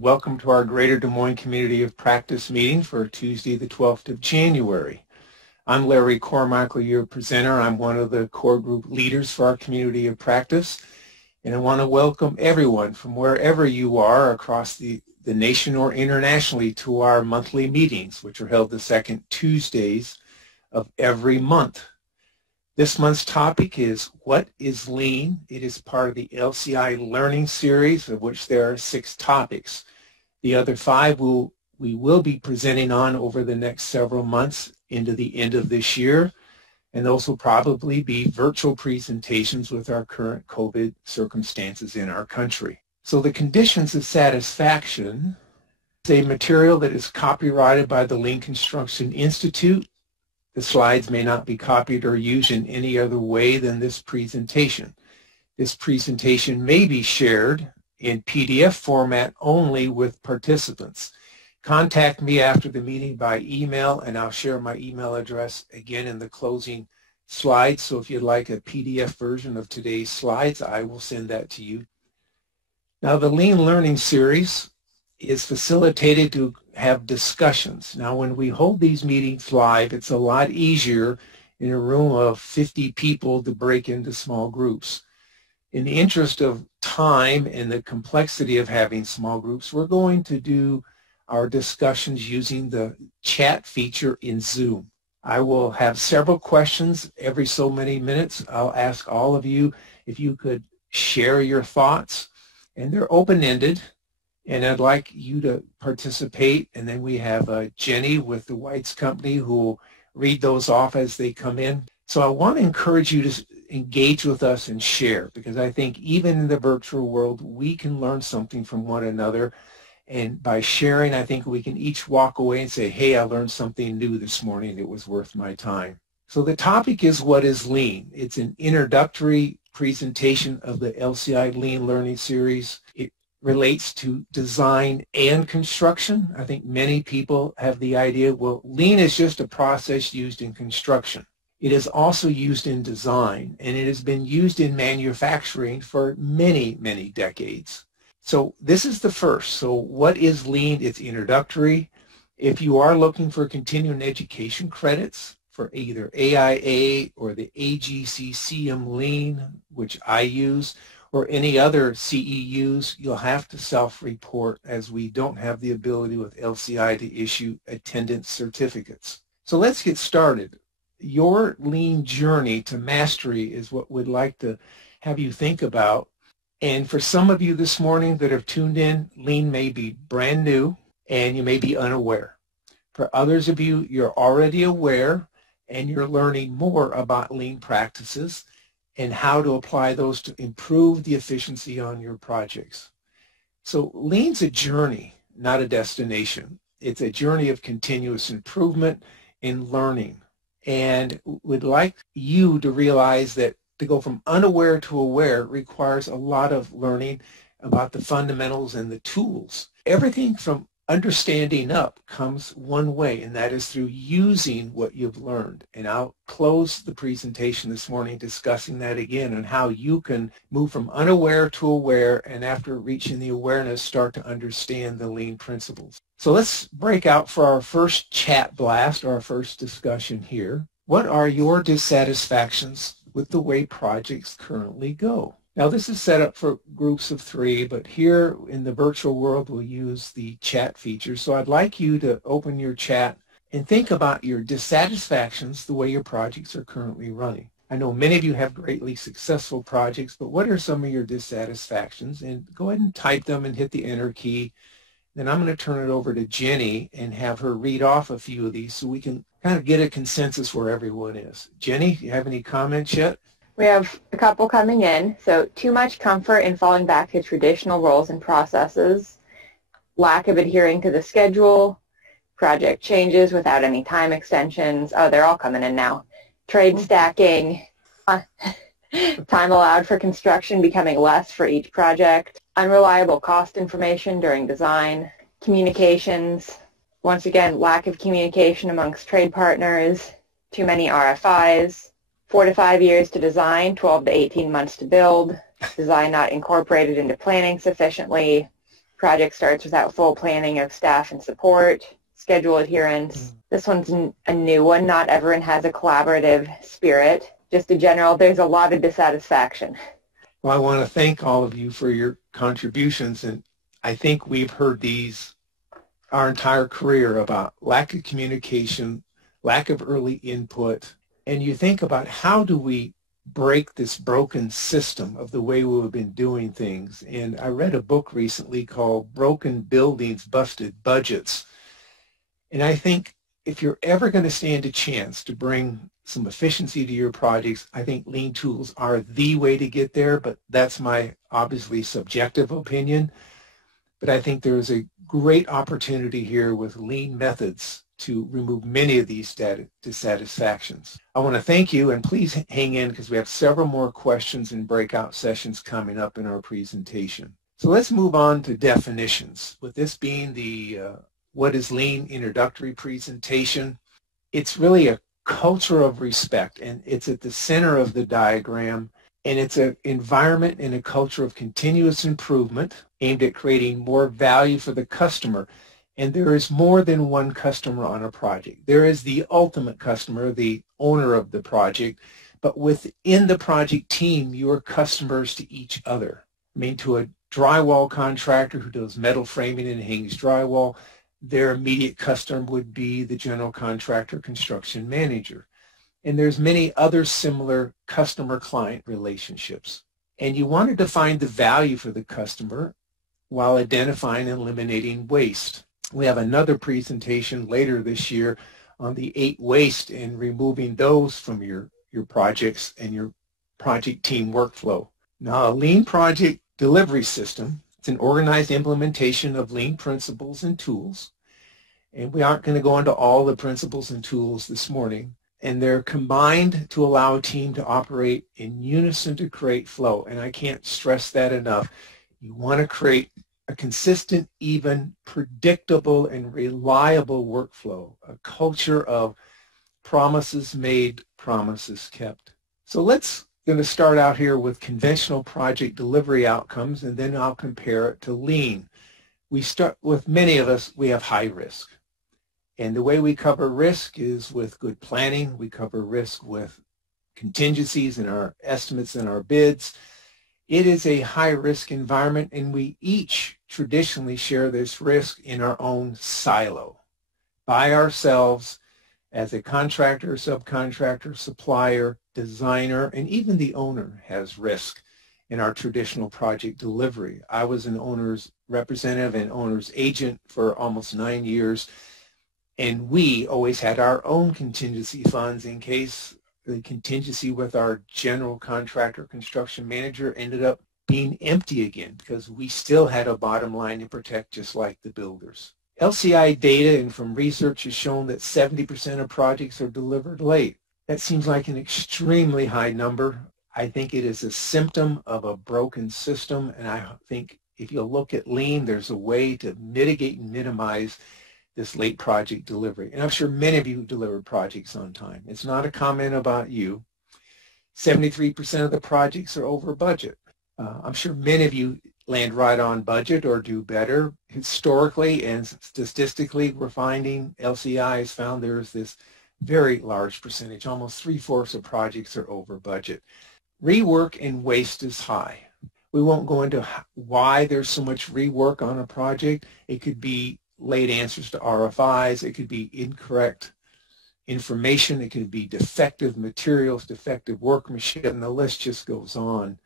Welcome to our Greater Des Moines Community of Practice meeting for Tuesday, the 12th of January. I'm Larry Cormichael, your presenter. I'm one of the core group leaders for our Community of Practice. And I want to welcome everyone from wherever you are across the nation or internationally to our monthly meetings, which are held the second Tuesdays of every month. This month's topic is What is Lean? It is part of the LCI Learning Series, of which there are 6 topics. The other 5 we will be presenting on over the next several months into the end of this year, and those will probably be virtual presentations with our current COVID circumstances in our country. So the conditions of satisfaction is a material that is copyrighted by the Lean Construction Institute. The slides may not be copied or used in any other way than this presentation. This presentation may be shared in PDF format only with participants. Contact me after the meeting by email, and I'll share my email address again in the closing slides. So if you'd like a PDF version of today's slides, I will send that to you. Now, the Lean Learning Series is facilitated to have discussions. Now, when we hold these meetings live, it's a lot easier in a room of 50 people to break into small groups. In the interest of time and the complexity of having small groups, we're going to do our discussions using the chat feature in Zoom. I will have several questions every so many minutes. I'll ask all of you if you could share your thoughts, and they're open-ended. And I'd like you to participate, and then we have Jenny with the Whites Company who will read those off as they come in. So I want to encourage you to engage with us and share, because I think even in the virtual world, we can learn something from one another. And by sharing, I think we can each walk away and say, hey, I learned something new this morning. It was worth my time. So the topic is What is Lean? It's an introductory presentation of the LCI Lean Learning Series. It relates to design and construction. I think many people have the idea, well, lean is just a process used in construction. It is also used in design, and it has been used in manufacturing for many, many decades. So this is the first. So what is lean? It's introductory. If you are looking for continuing education credits for either AIA or the AGCCM Lean, which I use, or any other CEUs, you'll have to self-report, as we don't have the ability with LCI to issue attendance certificates. So let's get started. Your lean journey to mastery is what we'd like to have you think about. And for some of you this morning that have tuned in, lean may be brand new and you may be unaware. For others of you, you're already aware and you're learning more about lean practices and how to apply those to improve the efficiency on your projects. So lean's a journey, not a destination. It's a journey of continuous improvement and learning. And we'd like you to realize that to go from unaware to aware requires a lot of learning about the fundamentals and the tools. Everything from understanding up comes one way, and that is through using what you've learned. And I'll close the presentation this morning discussing that again and how you can move from unaware to aware, and after reaching the awareness, start to understand the lean principles. So let's break out for our first chat blast, or our first discussion here. What are your dissatisfactions with the way projects currently go? Now, this is set up for groups of 3, but here in the virtual world, we'll use the chat feature. So I'd like you to open your chat and think about your dissatisfactions, the way your projects are currently running. I know many of you have greatly successful projects, but what are some of your dissatisfactions? And go ahead and type them and hit the enter key. Then I'm going to turn it over to Jenny and have her read off a few of these so we can kind of get a consensus where everyone is. Jenny, do you have any comments yet? We have a couple coming in. So too much comfort in falling back to traditional roles and processes, lack of adhering to the schedule, project changes without any time extensions. Oh, they're all coming in now. Trade stacking, time allowed for construction becoming less for each project, unreliable cost information during design, communications, once again, lack of communication amongst trade partners, too many RFIs, 4 to 5 years to design, 12 to 18 months to build, design not incorporated into planning sufficiently, project starts without full planning of staff and support, schedule adherence. This one's a new one. Not everyone has a collaborative spirit. Just a general, there's a lot of dissatisfaction. Well, I want to thank all of you for your contributions, and I think we've heard these our entire career about lack of communication, lack of early input, and you think about how do we break this broken system of the way we've been doing things. And I read a book recently called Broken Buildings, Busted Budgets. And I think if you're ever going to stand a chance to bring some efficiency to your projects, I think lean tools are the way to get there, but that's my obviously subjective opinion. But I think there's a great opportunity here with lean methods to remove many of these dissatisfactions. I want to thank you, and please hang in because we have several more questions and breakout sessions coming up in our presentation. So let's move on to definitions. With this being the What is Lean introductory presentation, it's really a culture of respect, and it's at the center of the diagram, and it's an environment and a culture of continuous improvement aimed at creating more value for the customer. And there is more than one customer on a project. There is the ultimate customer, the owner of the project, but within the project team, you are customers to each other. I mean, to a drywall contractor who does metal framing and hangs drywall, their immediate customer would be the general contractor construction manager. And there's many other similar customer-client relationships. And you want to define the value for the customer while identifying and eliminating waste. We have another presentation later this year on the 8 waste and removing those from your projects and your project team workflow. Now, a lean project delivery system, it's an organized implementation of lean principles and tools. And we aren't going to go into all the principles and tools this morning. And they're combined to allow a team to operate in unison to create flow. And I can't stress that enough. You want to create a consistent, even, predictable, and reliable workflow, a culture of promises made, promises kept. So let's going to start out here with conventional project delivery outcomes, and then I'll compare it to lean. We start with many of us, we have high risk. And the way we cover risk is with good planning. We cover risk with contingencies in our estimates and our bids. It is a high-risk environment, and we each traditionally share this risk in our own silo, by ourselves, as a contractor, subcontractor, supplier, designer, and even the owner has risk in our traditional project delivery. I was an owner's representative and owner's agent for almost 9 years, and we always had our own contingency funds in case the contingency with our general contractor construction manager ended up being empty again, because we still had a bottom line to protect, just like the builders. LCI data and from research has shown that 70% of projects are delivered late. That seems like an extremely high number. I think it is a symptom of a broken system, and I think if you look at lean, there's a way to mitigate and minimize this late project delivery. And I'm sure many of you deliver projects on time. It's not a comment about you. 73% of the projects are over budget. I'm sure many of you land right on budget or do better. Historically and statistically, we're finding, LCI has found there's this very large percentage, almost 3/4 of projects are over budget. Rework and waste is high. We won't go into why there's so much rework on a project. It could be late answers to RFIs. It could be incorrect information. It could be defective materials, defective workmanship, and the list just goes on.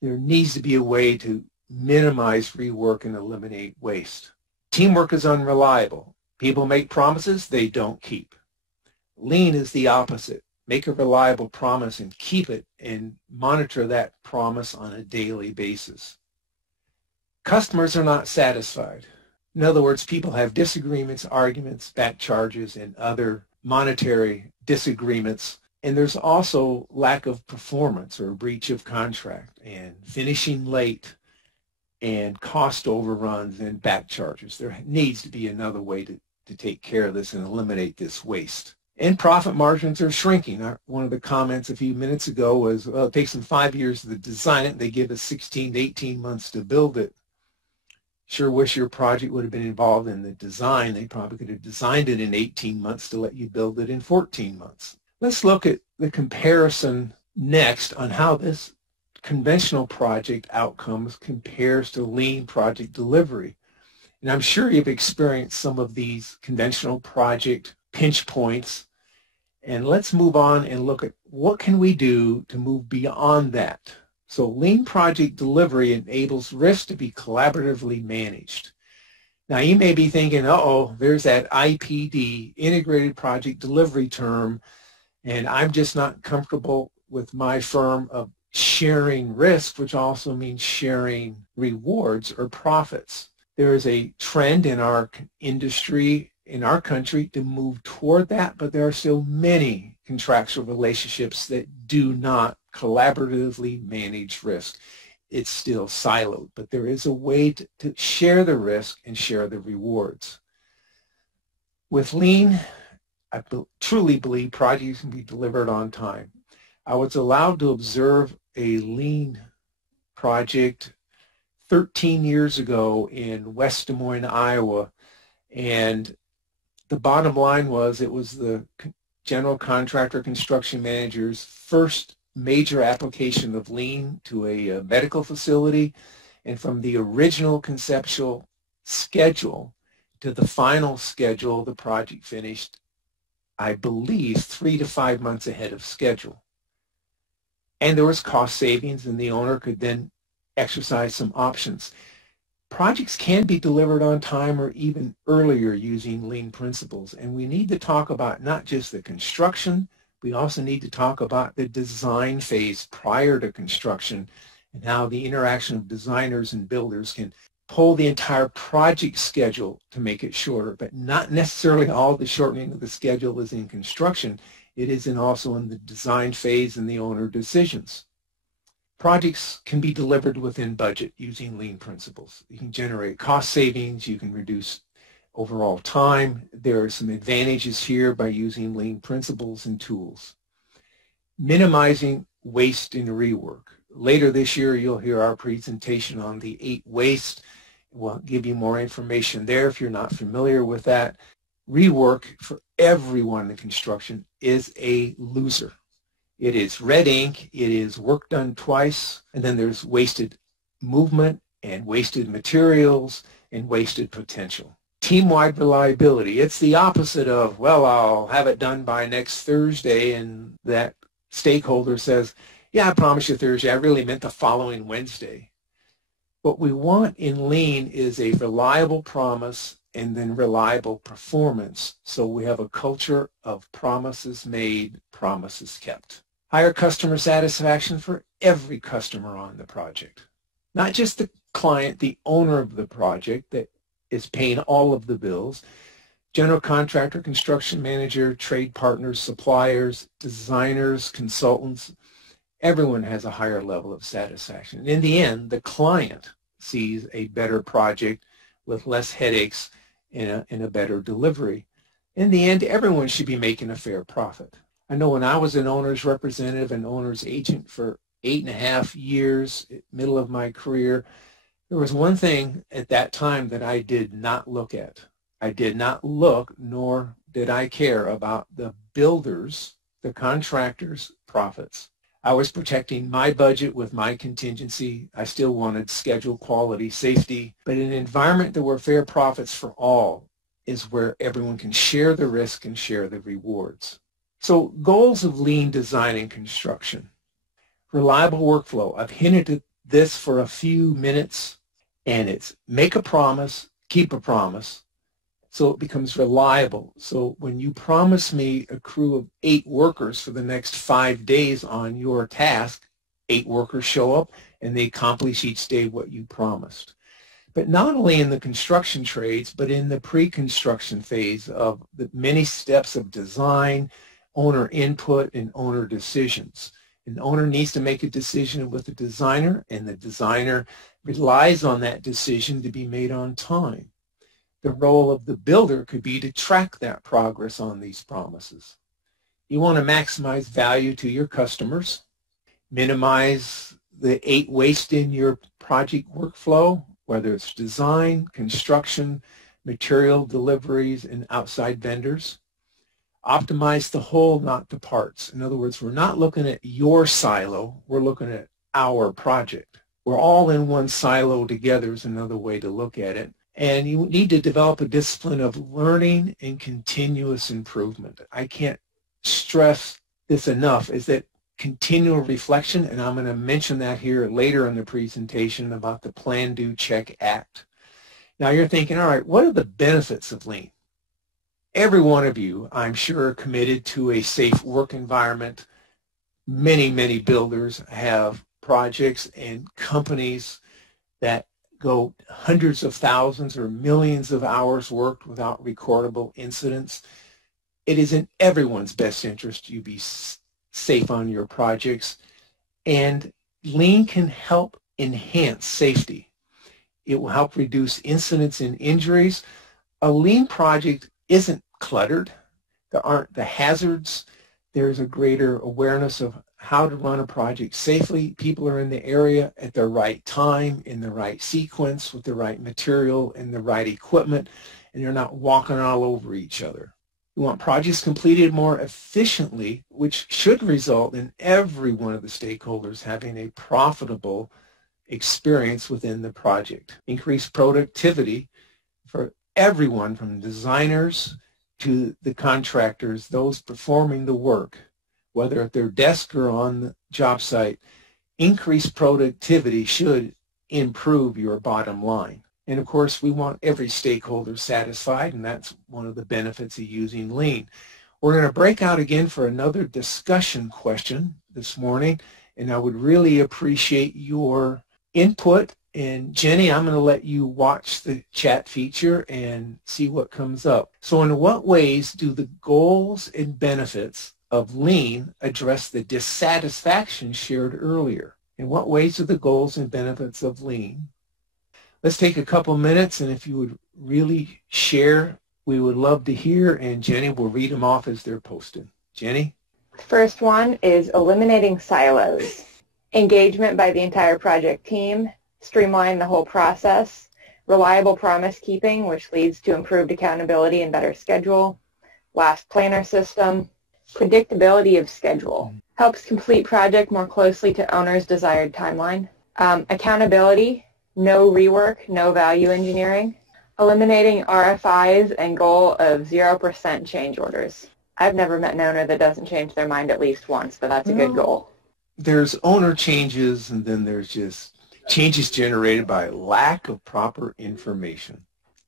There needs to be a way to minimize rework and eliminate waste. Teamwork is unreliable. People make promises they don't keep. Lean is the opposite. Make a reliable promise and keep it and monitor that promise on a daily basis. Customers are not satisfied. In other words, people have disagreements, arguments, back charges, and other monetary disagreements. And there's also lack of performance or breach of contract and finishing late and cost overruns and back charges. There needs to be another way to take care of this and eliminate this waste. And profit margins are shrinking. One of the comments a few minutes ago was, well, it takes them 5 years to design it, and they give us 16 to 18 months to build it. Sure wish your project would have been involved in the design. They probably could have designed it in 18 months to let you build it in 14 months. Let's look at the comparison next on how this conventional project outcomes compares to lean project delivery. And I'm sure you've experienced some of these conventional project pinch points. And let's move on and look at what can we do to move beyond that. So lean project delivery enables risk to be collaboratively managed. Now you may be thinking, uh-oh, there's that IPD, integrated project delivery term, and I'm just not comfortable with my firm of sharing risk, which also means sharing rewards or profits. There is a trend in our industry, in our country, to move toward that, but there are still many contractual relationships that do not collaboratively manage risk. It's still siloed, but there is a way to share the risk and share the rewards. With lean, I truly believe projects can be delivered on time. I was allowed to observe a lean project 13 years ago in West Des Moines, Iowa, and the bottom line was it was the general contractor construction manager's first major application of lean to a medical facility, and from the original conceptual schedule to the final schedule, the project finished, I believe, 3 to 5 months ahead of schedule. And there was cost savings, and the owner could then exercise some options. Projects can be delivered on time or even earlier using lean principles, and we need to talk about not just the construction, we also need to talk about the design phase prior to construction and how the interaction of designers and builders can pull the entire project schedule to make it shorter, but not necessarily all the shortening of the schedule is in construction. It is also in the design phase and the owner decisions. Projects can be delivered within budget using lean principles. You can generate cost savings, you can reduce overall time. There are some advantages here by using lean principles and tools. Minimizing waste in rework. Later this year, you'll hear our presentation on the 8 waste. We'll give you more information there if you're not familiar with that. Rework for everyone in construction is a loser. It is red ink, it is work done twice, and then there's wasted movement and wasted materials and wasted potential. Team-wide reliability, it's the opposite of, well, I'll have it done by next Thursday, and that stakeholder says, yeah, I promise you Thursday, I really meant the following Wednesday. What we want in lean is a reliable promise and then reliable performance, so we have a culture of promises made, promises kept. Higher customer satisfaction for every customer on the project. Not just the client, the owner of the project that is paying all of the bills. General contractor, construction manager, trade partners, suppliers, designers, consultants, everyone has a higher level of satisfaction. In the end, the client sees a better project with less headaches and a better delivery. In the end, everyone should be making a fair profit. I know when I was an owner's representative and owner's agent for 8.5 years, middle of my career, there was one thing at that time that I did not look at. I did not look, nor did I care about the builders, the contractors' profits. I was protecting my budget with my contingency. I still wanted schedule, quality, safety, but an environment that were fair profits for all is where everyone can share the risk and share the rewards. So goals of lean design and construction. Reliable workflow. I've hinted at this for a few minutes, and it's make a promise, keep a promise, so it becomes reliable. So when you promise me a crew of 8 workers for the next 5 days on your task, 8 workers show up and they accomplish each day what you promised. But not only in the construction trades, but in the pre-construction phase of the many steps of design, owner input, and owner decisions. An owner needs to make a decision with the designer, and the designer relies on that decision to be made on time. The role of the builder could be to track that progress on these promises. You want to maximize value to your customers, minimize the 8 waste in your project workflow, whether it's design, construction, material deliveries, and outside vendors. Optimize the whole, not the parts. In other words, we're not looking at your silo, we're looking at our project. We're all in one silo together is another way to look at it. And you need to develop a discipline of learning and continuous improvement. I can't stress this enough, is that continual reflection, and I'm going to mention that here later in the presentation about the Plan, Do, Check, Act. Now you're thinking, all right, what are the benefits of Lean? Every one of you, I'm sure, are committed to a safe work environment. Many, many builders have projects and companies that go hundreds of thousands or millions of hours worked without recordable incidents. It is in everyone's best interest you be safe on your projects, and Lean can help enhance safety. It will help reduce incidents and injuries. A Lean project isn't cluttered. There aren't the hazards. There's a greater awareness of how to run a project safely. People are in the area at the right time, in the right sequence, with the right material and the right equipment, and you're not walking all over each other. We want projects completed more efficiently, which should result in every one of the stakeholders having a profitable experience within the project. Increase productivity for everyone from designers to the contractors, those performing the work, whether at their desk or on the job site. Increased productivity should improve your bottom line. And of course, we want every stakeholder satisfied, and that's one of the benefits of using Lean. We're going to break out again for another discussion question this morning, and I would really appreciate your input. And Jenny, I'm going to let you watch the chat feature and see what comes up. So in what ways do the goals and benefits of Lean address the dissatisfaction shared earlier? In what ways do the goals and benefits of Lean? Let's take a couple minutes, and if you would really share, we would love to hear, and Jenny will read them off as they're posted. Jenny? First one is eliminating silos. Engagement by the entire project team, streamline the whole process, reliable promise keeping, which leads to improved accountability and better schedule, last planner system, predictability of schedule, helps complete project more closely to owner's desired timeline, accountability, no rework, no value engineering, eliminating RFIs and goal of 0% change orders. I've never met an owner that doesn't change their mind at least once, but that's a good goal. There's owner changes, and then there's just changes generated by lack of proper information,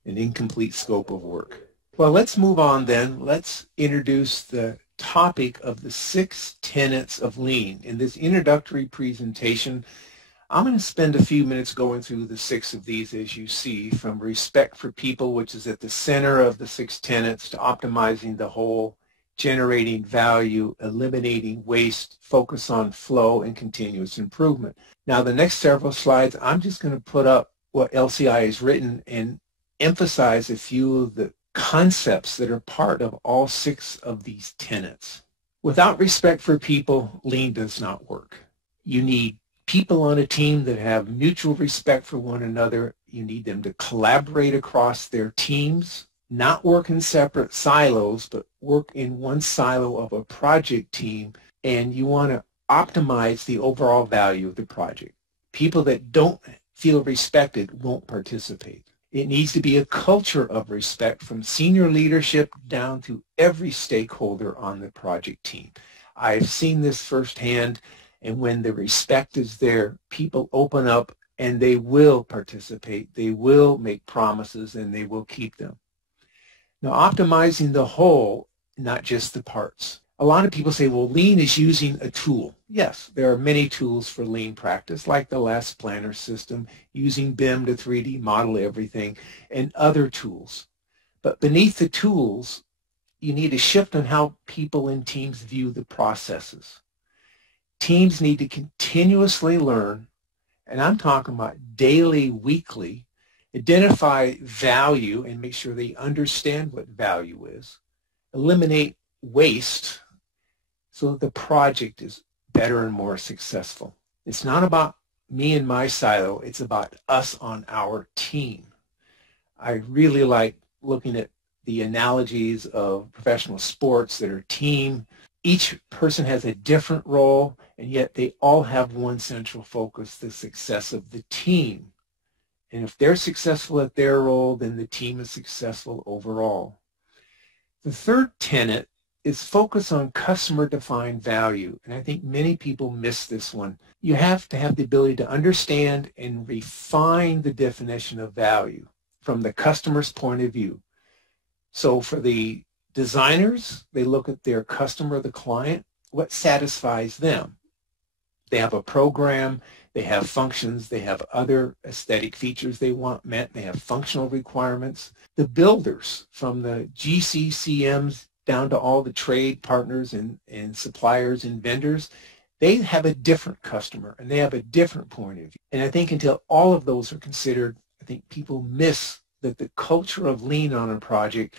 an incomplete scope of work. Well, let's move on then. Let's introduce the topic of the 6 tenets of Lean. In this introductory presentation, I'm going to spend a few minutes going through the 6 of these, as you see, from respect for people, which is at the center of the 6 tenets, to optimizing the whole, generating value, eliminating waste, focus on flow, and continuous improvement. Now, the next several slides, I'm just going to put up what LCI has written and emphasize a few of the concepts that are part of all 6 of these tenets. Without respect for people, Lean does not work. You need people on a team that have mutual respect for one another. You need them to collaborate across their teams, not work in separate silos, but work in one silo of a project team, and you want to optimize the overall value of the project. People that don't feel respected won't participate. It needs to be a culture of respect from senior leadership down to every stakeholder on the project team. I've seen this firsthand. And when the respect is there, people open up and they will participate. They will make promises and they will keep them. Now, optimizing the whole, not just the parts. A lot of people say, well, Lean is using a tool. Yes, there are many tools for Lean practice, like the last planner system, using BIM to 3D model everything, and other tools. But beneath the tools, you need a shift on how people and teams view the processes. Teams need to continuously learn, and I'm talking about daily, weekly, identify value and make sure they understand what value is, eliminate waste so that the project is better and more successful. It's not about me and my silo. It's about us on our team. I really like looking at the analogies of professional sports that are team. Each person has a different role, and yet they all have one central focus, the success of the team. And if they're successful at their role, then the team is successful overall. The third tenet is focus on customer-defined value. And I think many people miss this one. You have to have the ability to understand and refine the definition of value from the customer's point of view. So for the designers, they look at their customer, the client, what satisfies them. They have a program, they have functions, they have other aesthetic features they want met, they have functional requirements. The builders, from the GCCMs down to all the trade partners and suppliers and vendors, they have a different customer and they have a different point of view. And I think until all of those are considered, I think people miss that the culture of lean on a project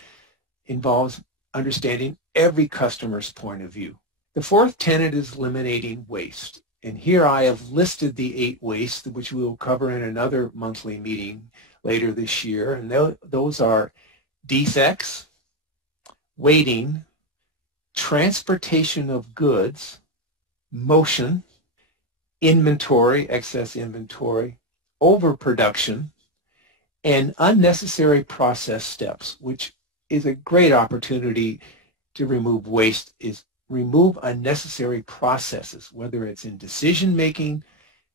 involves understanding every customer's point of view. The fourth tenet is eliminating waste. And here I have listed the 8 wastes, which we will cover in another monthly meeting later this year. And those are defects, waiting, transportation of goods, motion, inventory, excess inventory, overproduction, and unnecessary process steps, which is a great opportunity to remove waste, is remove unnecessary processes, whether it's in decision-making,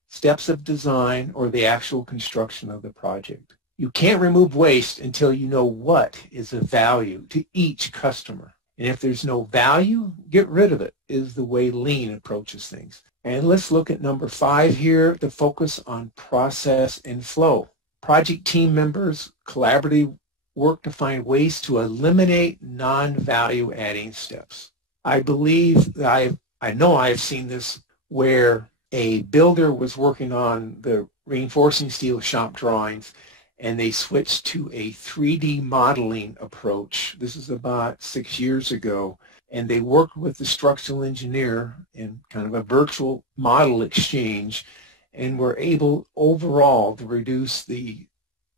steps of design, or the actual construction of the project. You can't remove waste until you know what is of value to each customer. And if there's no value, get rid of it, is the way lean approaches things. And let's look at number 5 here, the focus on process and flow. Project team members collaboratively work to find ways to eliminate non-value adding steps. I believe that I know I've seen this where a builder was working on the reinforcing steel shop drawings and they switched to a 3D modeling approach. This is about 6 years ago, and they worked with the structural engineer in kind of a virtual model exchange and were able overall to reduce the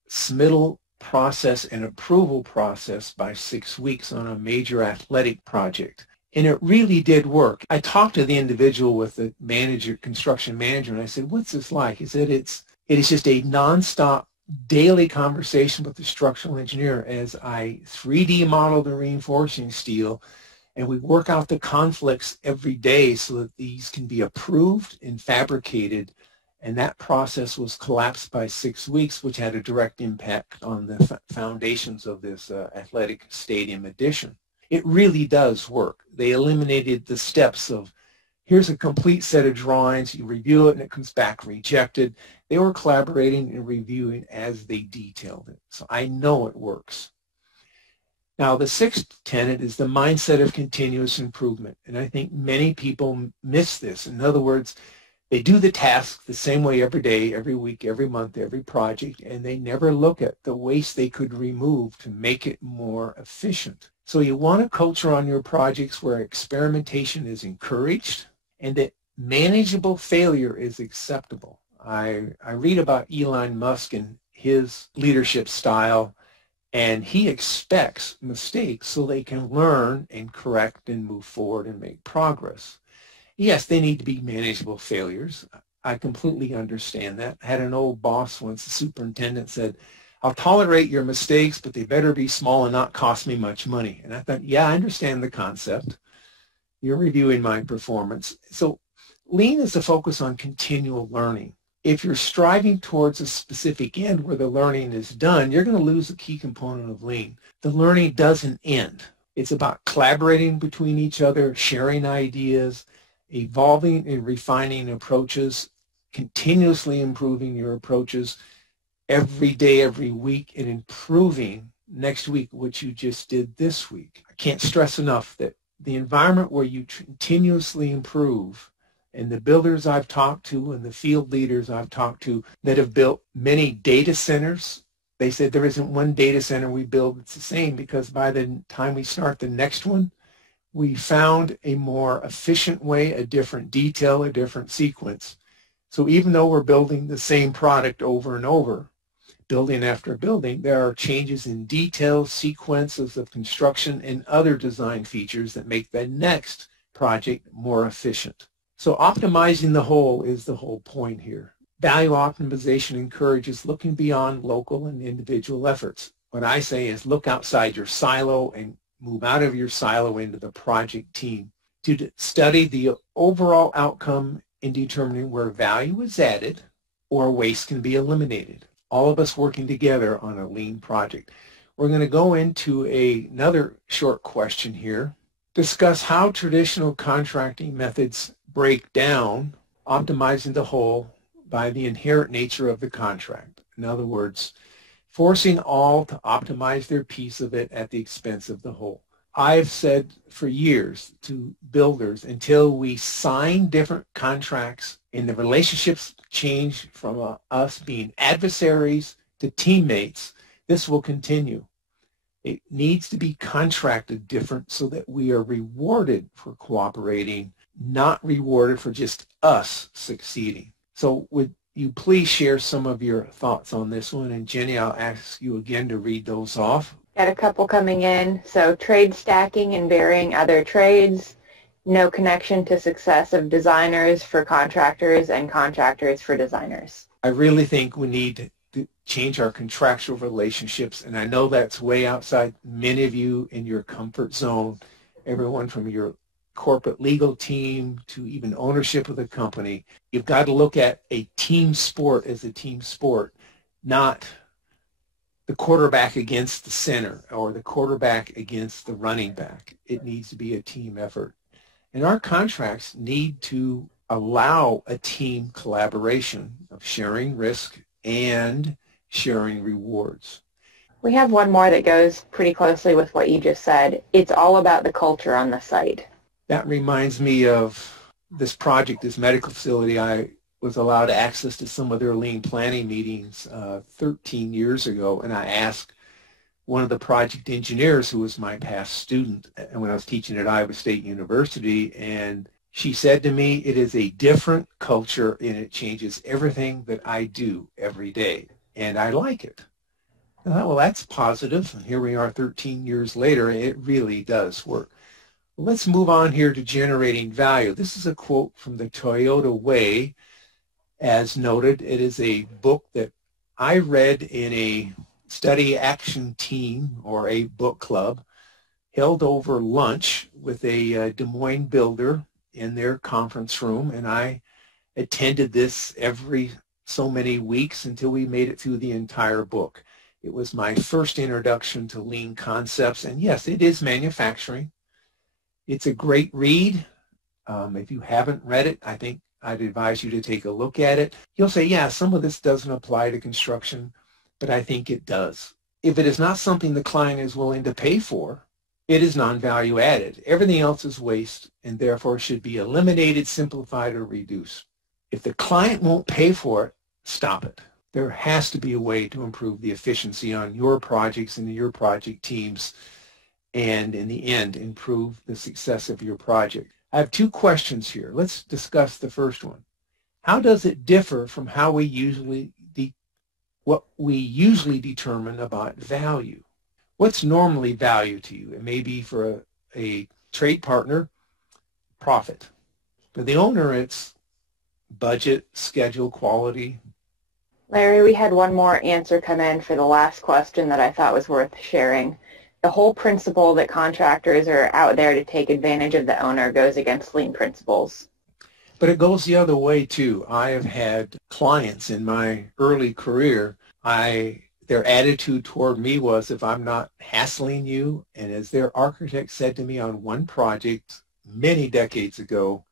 submittal process and approval process by 6 weeks on a major athletic project. And it really did work. I talked to the individual with the manager, construction manager, and I said, what's this like? He said, it is just a nonstop daily conversation with the structural engineer as I 3D model the reinforcing steel, and we work out the conflicts every day so that these can be approved and fabricated. And that process was collapsed by 6 weeks, which had a direct impact on the foundations of this athletic stadium addition. It really does work. They eliminated the steps of, here's a complete set of drawings, you review it and it comes back rejected. They were collaborating and reviewing as they detailed it. So I know it works. Now the 6th tenet is the mindset of continuous improvement. And I think many people miss this. In other words, they do the task the same way every day, every week, every month, every project, and they never look at the waste they could remove to make it more efficient. So you want a culture on your projects where experimentation is encouraged and that manageable failure is acceptable. I read about Elon Musk and his leadership style, and he expects mistakes so they can learn and correct and move forward and make progress. Yes, they need to be manageable failures. I completely understand that. I had an old boss once, the superintendent said, I'll tolerate your mistakes, but they better be small and not cost me much money. And I thought, yeah, I understand the concept. You're reviewing my performance. So lean is a focus on continual learning. If you're striving towards a specific end where the learning is done, you're going to lose a key component of lean. The learning doesn't end. It's about collaborating between each other, sharing ideas, evolving and refining approaches, continuously improving your approaches every day, every week, and improving next week what you just did this week. I can't stress enough that the environment where you continuously improve, and the builders I've talked to and the field leaders I've talked to that have built many data centers, they said there isn't one data center we build that's the same, because by the time we start the next one, we found a more efficient way, a different detail, a different sequence. So even though we're building the same product over and over, building after building, there are changes in details, sequences of construction, and other design features that make the next project more efficient. So optimizing the whole is the whole point here. Value optimization encourages looking beyond local and individual efforts. What I say is look outside your silo and move out of your silo into the project team to study the overall outcome in determining where value is added or waste can be eliminated. All of us working together on a lean project. We're going to go into another short question here. Discuss how traditional contracting methods break down, optimizing the whole by the inherent nature of the contract. In other words, forcing all to optimize their piece of it at the expense of the whole. I've said for years to builders, until we sign different contracts and the relationships change from us being adversaries to teammates, this will continue. It needs to be contracted different so that we are rewarded for cooperating, not rewarded for just us succeeding. So would you please share some of your thoughts on this one? And Jenny, I'll ask you again to read those off. Got a couple coming in. So trade stacking and burying other trades, no connection to success of designers for contractors and contractors for designers. I really think we need to change our contractual relationships, and I know that's way outside many of you in your comfort zone, everyone from your corporate legal team to even ownership of the company. You've got to look at a team sport as a team sport, not the quarterback against the center or the quarterback against the running back. It needs to be a team effort. And our contracts need to allow a team collaboration of sharing risk and sharing rewards. We have one more that goes pretty closely with what you just said. It's all about the culture on the site. That reminds me of this project, this medical facility. I was allowed access to some of their lean planning meetings 13 years ago, and I asked one of the project engineers who was my past student and when I was teaching at Iowa State University, and she said to me, it is a different culture and it changes everything that I do every day, and I like it. I thought, well, that's positive, and here we are 13 years later, and it really does work. Well, let's move on here to generating value. This is a quote from the Toyota Way. As noted, it is a book that I read in a study action team or a book club held over lunch with a Des Moines builder in their conference room, and I attended this every so many weeks until we made it through the entire book. It was my first introduction to lean concepts, and yes, it is manufacturing. It's a great read. If you haven't read it, I think I'd advise you to take a look at it. You'll say, yeah, some of this doesn't apply to construction, but I think it does. If it is not something the client is willing to pay for, it is non-value added. Everything else is waste and therefore should be eliminated, simplified, or reduced. If the client won't pay for it, stop it. There has to be a way to improve the efficiency on your projects and your project teams, and in the end, improve the success of your project. I have two questions here. Let's discuss the first one. How does it differ from how we usually what we usually determine about value? What's normally value to you? It may be for a trade partner, profit. For the owner, it's budget, schedule, quality. Larry, we had one more answer come in for the last question that I thought was worth sharing. The whole principle that contractors are out there to take advantage of the owner goes against lean principles. But it goes the other way too. I have had clients in my early career, their attitude toward me was, if I'm not hassling you, and as their architect said to me on one project many decades ago,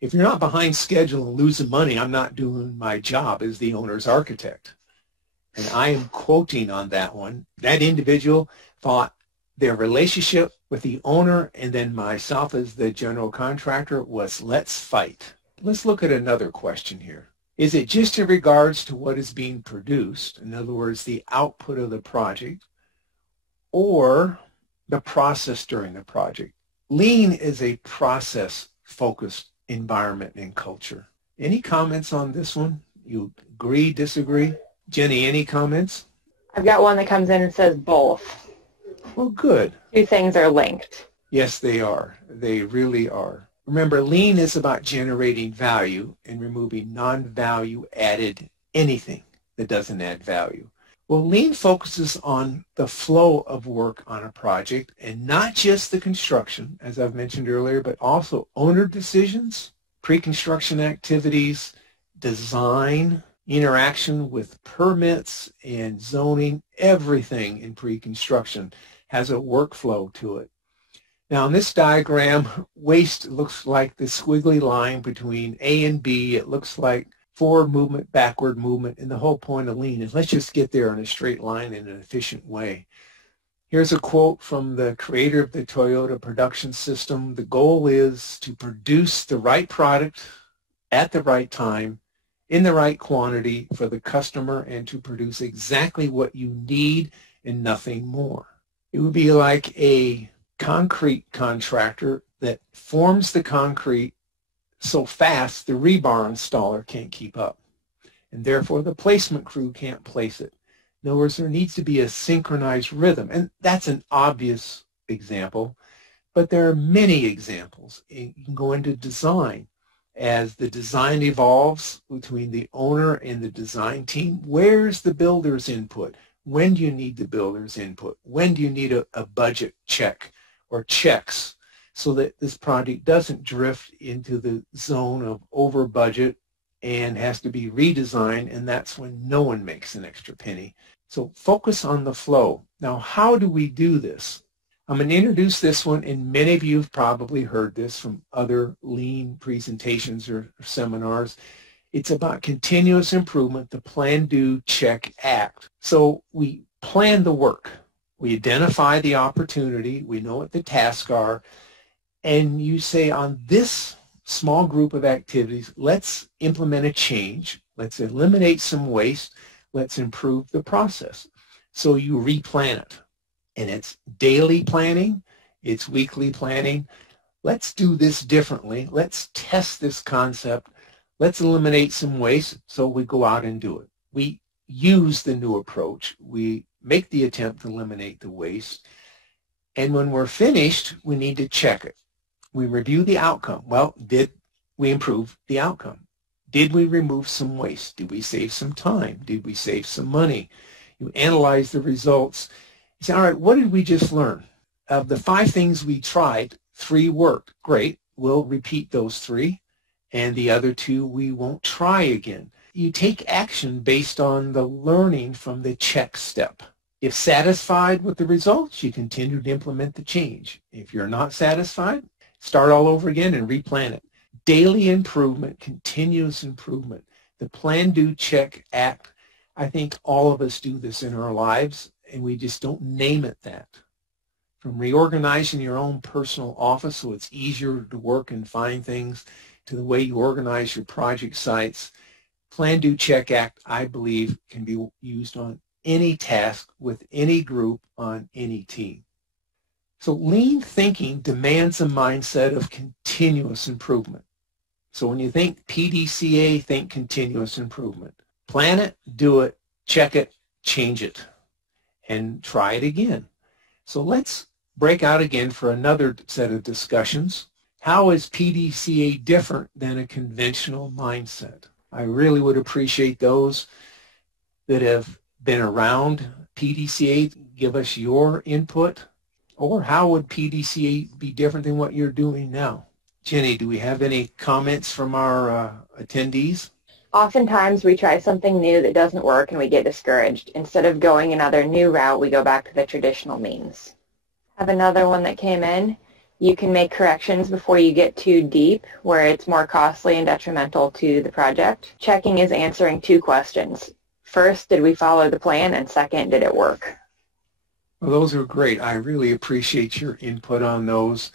if you're not behind schedule and losing money, I'm not doing my job as the owner's architect. And I am quoting on that one. That individual thought their relationship with the owner and then myself as the general contractor was, let's fight. Let's look at another question here. Is it just in regards to what is being produced, in other words, the output of the project, or the process during the project? Lean is a process-focused environment and culture. Any comments on this one? You agree, disagree? Jenny, any comments? I've got one that comes in and says both. Well, good. Two things are linked. Yes, they are. They really are. Remember, lean is about generating value and removing non-value added anything that doesn't add value. Well, lean focuses on the flow of work on a project and not just the construction, as I've mentioned earlier, but also owner decisions, pre-construction activities, design, interaction with permits and zoning. Everything in pre-construction has a workflow to it. Now in this diagram, waste looks like the squiggly line between A and B. It looks like forward movement, backward movement, and the whole point of lean is let's just get there in a straight line in an efficient way. Here's a quote from the creator of the Toyota production system. The goal is to produce the right product at the right time, in the right quantity for the customer, and to produce exactly what you need and nothing more. It would be like a concrete contractor that forms the concrete so fast the rebar installer can't keep up, and therefore the placement crew can't place it. In other words, there needs to be a synchronized rhythm, and that's an obvious example, but there are many examples. You can go into design. As the design evolves between the owner and the design team, where's the builder's input? When do you need the builder's input? When do you need a budget check or checks so that this project doesn't drift into the zone of over budget and has to be redesigned, and that's when no one makes an extra penny. So focus on the flow. Now, how do we do this? I'm going to introduce this one, and many of you have probably heard this from other lean presentations or seminars. It's about continuous improvement, the plan, do, check, act. So we plan the work. We identify the opportunity. We know what the tasks are. And you say, on this small group of activities, let's implement a change. Let's eliminate some waste. Let's improve the process. So you replan it. And it's daily planning. It's weekly planning. Let's do this differently. Let's test this concept. Let's eliminate some waste. So we go out and do it. We use the new approach. We make the attempt to eliminate the waste. And when we're finished, we need to check it. We review the outcome. Well, did we improve the outcome? Did we remove some waste? Did we save some time? Did we save some money? You analyze the results. You say, all right, what did we just learn? Of the 5 things we tried, 3 worked. Great. We'll repeat those 3. And the other 2 we won't try again. You take action based on the learning from the check step. If satisfied with the results, you continue to implement the change. If you're not satisfied, start all over again and replan it. Daily improvement, continuous improvement. The plan, do, check, act. I think all of us do this in our lives, and we just don't name it that. From reorganizing your own personal office so it's easier to work and find things, to the way you organize your project sites, plan, do, check, act, I believe, can be used on any task with any group on any team. So lean thinking demands a mindset of continuous improvement. So when you think PDCA, think continuous improvement. Plan it, do it, check it, change it, and try it again. So let's break out again for another set of discussions. How is PDCA different than a conventional mindset? I really would appreciate those that have been around PDCA. Give us your input. Or how would PDCA be different than what you're doing now? Jenny, do we have any comments from our attendees? Oftentimes we try something new that doesn't work and we get discouraged. Instead of going another new route, we go back to the traditional means. I have another one that came in. You can make corrections before you get too deep, where it's more costly and detrimental to the project. Checking is answering 2 questions. First, did we follow the plan? And second, did it work? Well, those are great. I really appreciate your input on those.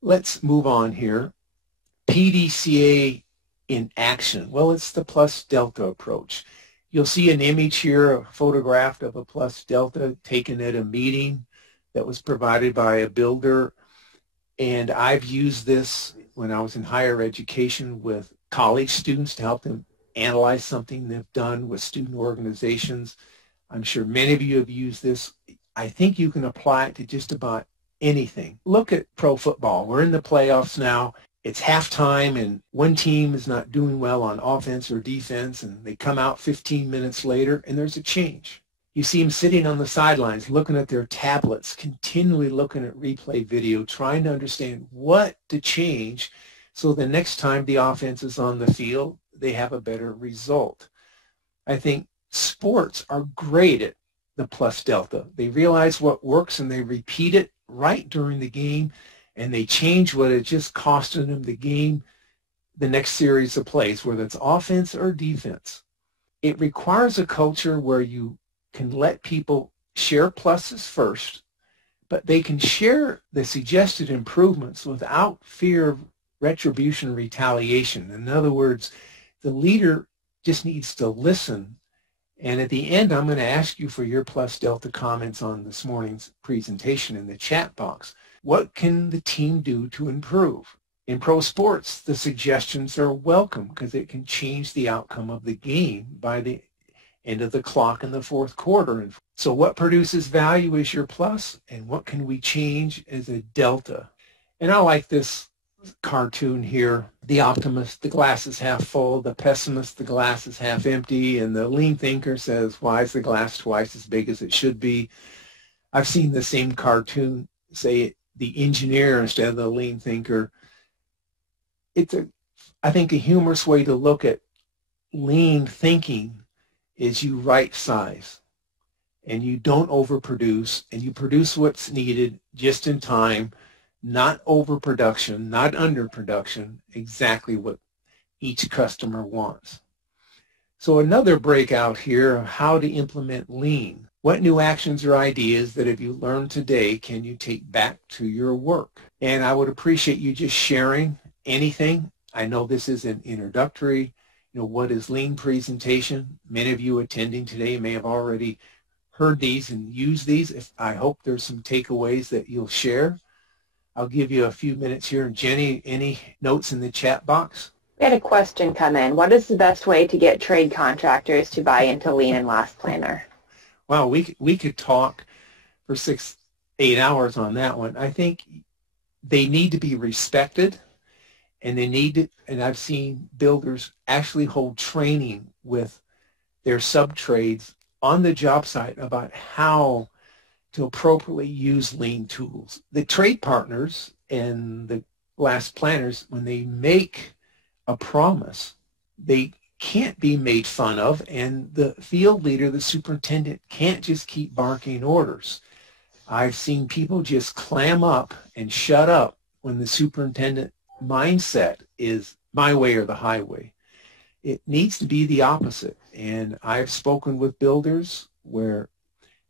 Let's move on here. PDCA in action. Well, it's the plus delta approach. You'll see an image here, a photograph of a plus delta taken at a meeting that was provided by a builder. And I've used this when I was in higher education with college students to help them analyze something they've done with student organizations. I'm sure many of you have used this. I think you can apply it to just about anything. Look at pro football. We're in the playoffs now. It's halftime and one team is not doing well on offense or defense, and they come out 15 minutes later and there's a change. You see them sitting on the sidelines looking at their tablets, continually looking at replay video, trying to understand what to change so the next time the offense is on the field, they have a better result. I think sports are great at the plus delta. They realize what works and they repeat it right during the game, and they change what it just costed them the game, the next series of plays, whether it's offense or defense. It requires a culture where you can let people share pluses first, but they can share the suggested improvements without fear of retribution or retaliation. In other words, the leader just needs to listen. And at the end, I'm going to ask you for your plus delta comments on this morning's presentation in the chat box. What can the team do to improve? In pro sports, the suggestions are welcome because it can change the outcome of the game by the end of the clock in the fourth quarter. And so what produces value is your plus, and what can we change as a delta? And I like this cartoon here. The optimist, the glass is half full. The pessimist, the glass is half empty. And the lean thinker says, why is the glass twice as big as it should be? I've seen the same cartoon say the engineer instead of the lean thinker. It's I think a humorous way to look at lean thinking is you right size and you don't overproduce and you produce what's needed just in time, not overproduction, not underproduction, exactly what each customer wants. So another breakout here of how to implement lean. What new actions or ideas that have you learned today can you take back to your work? And I would appreciate you just sharing anything. I know this is an introductory, what is lean presentation. Many of you attending today may have already heard these and used these. I hope there's some takeaways that you'll share. I'll give you a few minutes here. Jenny, any notes in the chat box? We had a question come in. What is the best way to get trade contractors to buy into lean and Last Planner? Wow, we could talk for 6-8 hours on that one. I think they need to be respected. And they need to, and I've seen builders actually hold training with their sub-trades on the job site about how to appropriately use lean tools. The trade partners and the Last Planners, when they make a promise, they can't be made fun of, and the field leader, the superintendent, can't just keep barking orders. I've seen people just clam up and shut up when the superintendent mindset is my way or the highway. It needs to be the opposite. And I've spoken with builders where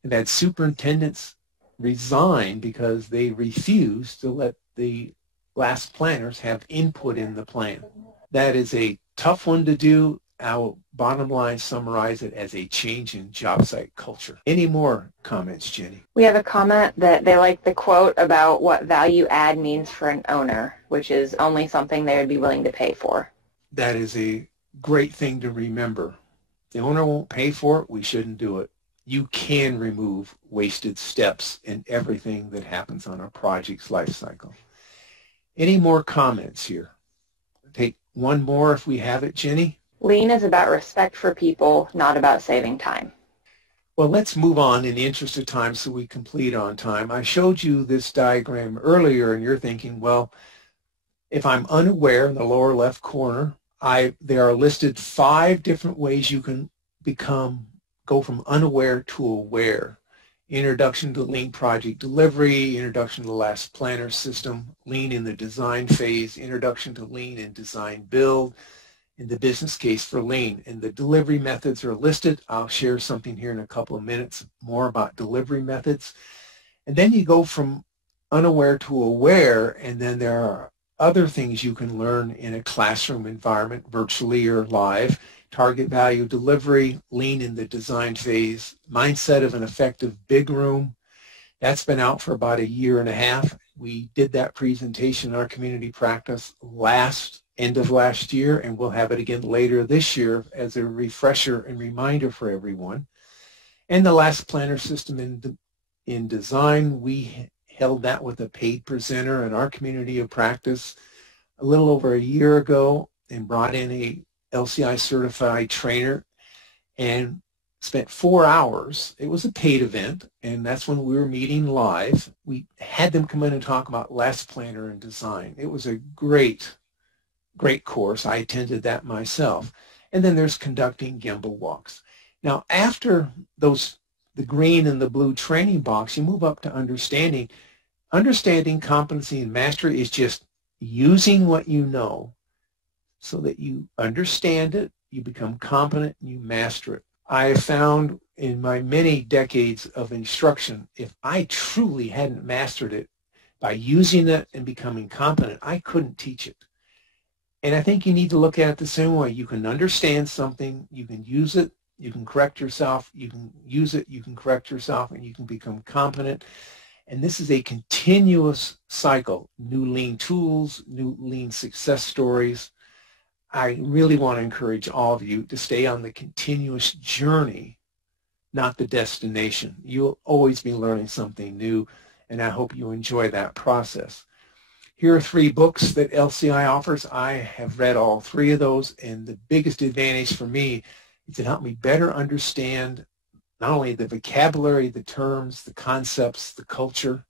that superintendents resign because they refuse to let the Last Planners have input in the plan. That is a tough one to do. I'll bottom line summarize it as a change in job site culture. Any more comments, Jenny? We have a comment that they like the quote about what value add means for an owner, which is only something they would be willing to pay for. That is a great thing to remember. The owner won't pay for it, we shouldn't do it. You can remove wasted steps in everything that happens on a project's life cycle. Any more comments here? Take one more if we have it, Jenny. Lean is about respect for people, not about saving time. Well, let's move on in the interest of time so we complete on time. I showed you this diagram earlier, and you're thinking, well, if I'm unaware in the lower left corner, there are listed 5 different ways you can go from unaware to aware. Introduction to lean project delivery, introduction to the Last Planner system, lean in the design phase, introduction to lean in design build, in the business case for lean. And the delivery methods are listed. I'll share something here in a couple of minutes more about delivery methods. And then you go from unaware to aware, and then there are other things you can learn in a classroom environment, virtually or live. Target value delivery, lean in the design phase, mindset of an effective big room. That's been out for about 1.5 years. We did that presentation in our community practice last end of last year, and we'll have it again later this year as a refresher and reminder for everyone. And the last planner system in design, we held that with a paid presenter in our community of practice a little over a year ago and brought in a LCI certified trainer and spent 4 hours. It was a paid event, and that's when we were meeting live. We had them come in and talk about LAS planner and design. It was a great course. I attended that myself. And then there's conducting Gimbal walks. Now, after the green and the blue training box, you move up to understanding. Understanding, competency, and mastery is just using what you know so that you understand it, you become competent, and you master it. I have found in my many decades of instruction, if I truly hadn't mastered it by using it and becoming competent, I couldn't teach it. And I think you need to look at it the same way. You can understand something, you can use it, you can correct yourself, you can use it, you can correct yourself, and you can become competent. And this is a continuous cycle. New lean tools, new lean success stories. I really want to encourage all of you to stay on the continuous journey, not the destination. You'll always be learning something new, and I hope you enjoy that process. Here are 3 books that LCI offers. I have read all 3 of those, and the biggest advantage for me is it helped me better understand not only the vocabulary, the terms, the concepts, the culture.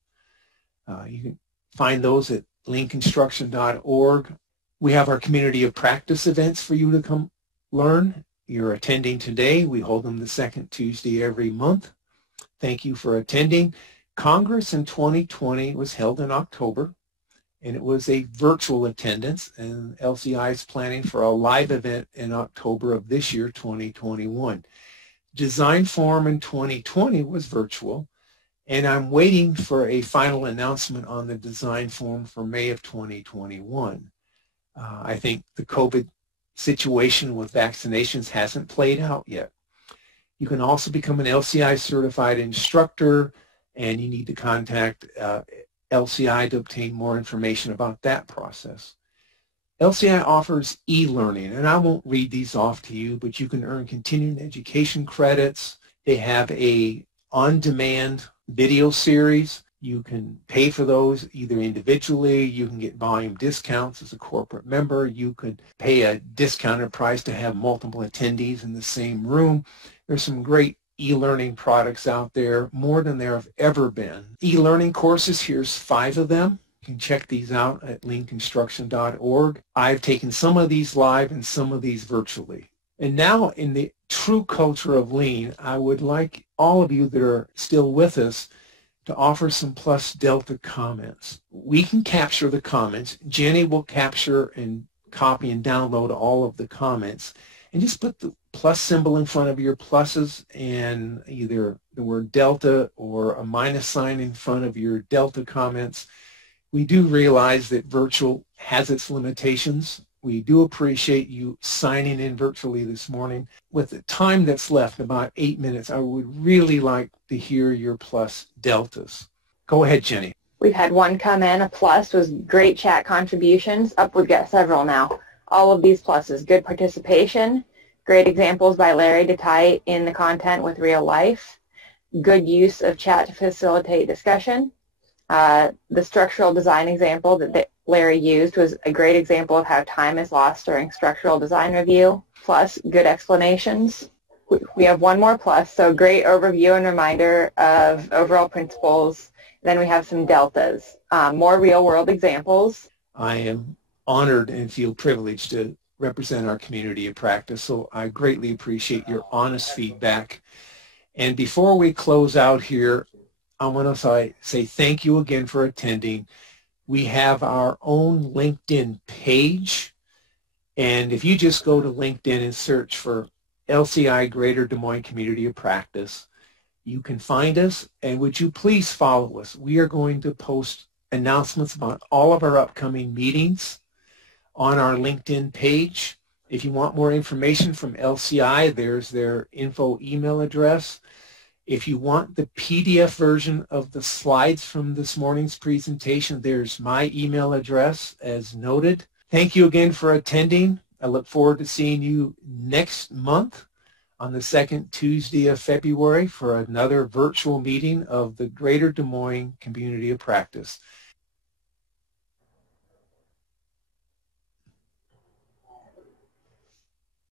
You can find those at leanconstruction.org. We have our community of practice events for you to come learn. You're attending today. We hold them the second Tuesday every month. Thank you for attending. Congress in 2020 was held in October, and it was a virtual attendance, and LCI is planning for a live event in October of this year, 2021. Design Forum in 2020 was virtual, and I'm waiting for a final announcement on the Design Forum for May of 2021. I think the COVID situation with vaccinations hasn't played out yet. You can also become an LCI certified instructor, and you need to contact LCI to obtain more information about that process. LCI offers e-learning, and I won't read these off to you, but you can earn continuing education credits. They have a on-demand video series. You can pay for those either individually. You can get volume discounts as a corporate member. You could pay a discounted price to have multiple attendees in the same room. There's some great e-learning products out there, more than there have ever been. E-learning courses, here's 5 of them. You can check these out at leanconstruction.org. I've taken some of these live and some of these virtually. And now in the true culture of lean, I would like all of you that are still with us to offer some plus delta comments. We can capture the comments. Jenny will capture and copy and download all of the comments, and just put the plus symbol in front of your pluses and either the word delta or a minus sign in front of your delta comments. We do realize that virtual has its limitations. We do appreciate you signing in virtually this morning. With the time that's left, about 8 minutes, I would really like to hear your plus deltas. Go ahead, Jenny. We've had one come in. A plus was great chat contributions. Up, we've got several now. All of these pluses: good participation, great examples by Larry to tie in the content with real life, good use of chat to facilitate discussion. The structural design example that Larry used was a great example of how time is lost during structural design review, plus good explanations. We have one more plus, so great overview and reminder of overall principles. Then we have some deltas, more real-world examples. I am honored and feel privileged to represent our community of practice, so I greatly appreciate your honest feedback. And before we close out here, I want to say thank you again for attending. We have our own LinkedIn page, and if you just go to LinkedIn and search for LCI Greater Des Moines Community of Practice, you can find us, and would you please follow us? We are going to post announcements about all of our upcoming meetings on our LinkedIn page. If you want more information from LCI, there's their info email address. If you want the PDF version of the slides from this morning's presentation, there's my email address as noted. Thank you again for attending. I look forward to seeing you next month on the second Tuesday of February for another virtual meeting of the Greater Des Moines Community of Practice.